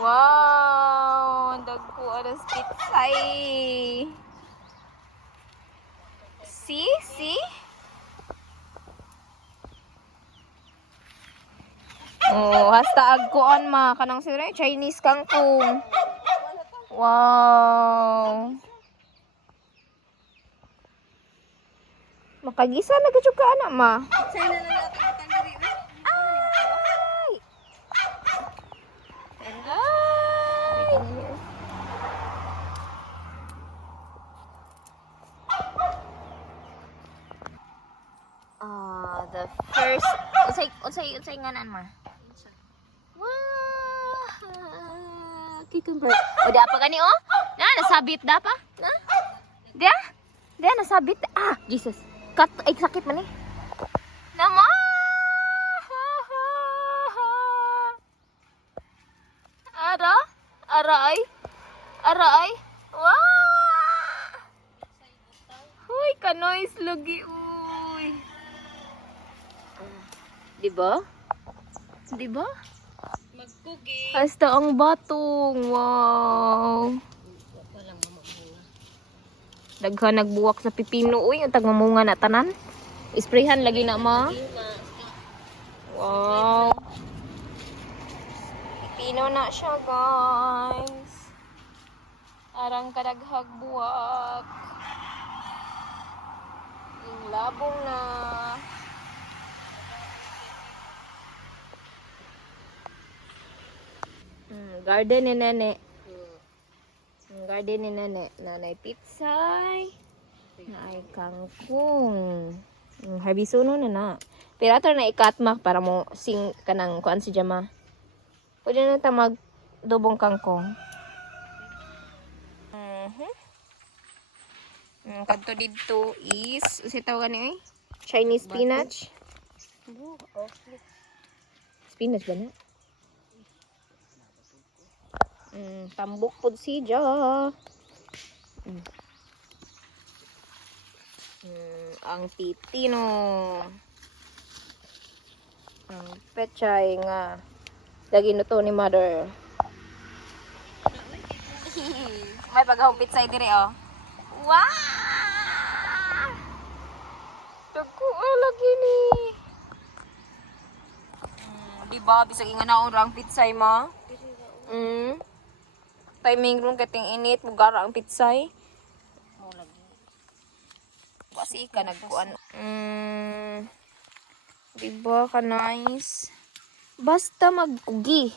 Wow! Dagko alas pitsay. See? Oh, hasta agkuan ma kanang sira Chinese kangkong. Wow. Makagisa na gud ka ana ma. Say na lang natin kitang diri. Ay. Ay. The first unsay nganan ma? Wow! Cucumber. O, di apa gani, oh? Nasabit da pa? Na? Dia? Dia, nasabit. Ah, Jesus. Ay, sakit man eh. Nama! Ara? Ara ay? Wow! Huy, kanois lagi, uy. Diba? Magkugi. Hasta ang batong. Wow. Daghan nagbuwak sa pipino. Uy, ang tagmamunga na tanan. Isprayhan lagi na ma. Wow. Pipino na siya, guys. Arang kadaghag buwak. Yung labong na. Garden ni Nene. Garden ni Nene. Nanay pitsay. Naay kangkong. Harbisuno na na. Pero ato na ikatmak para mo sing kanang kuan si Jama. Pwede na ta mag dubong kangkong. Kadto dito is usi tawagan ni Chinese spinach. Spinach ba na? Tambok pod siya. Ang pipino. Ang pechay nga. Lagi na to ni mother. May paghahong pitsay dire oh. Wow! Dagko lagi ni. Diba bisag nga naon ang pitsay ma? Timing ron kating init mugara ang pitsay. Mo lagi. Basi ka nagkuan. Diba ka nice? Basta magkugi.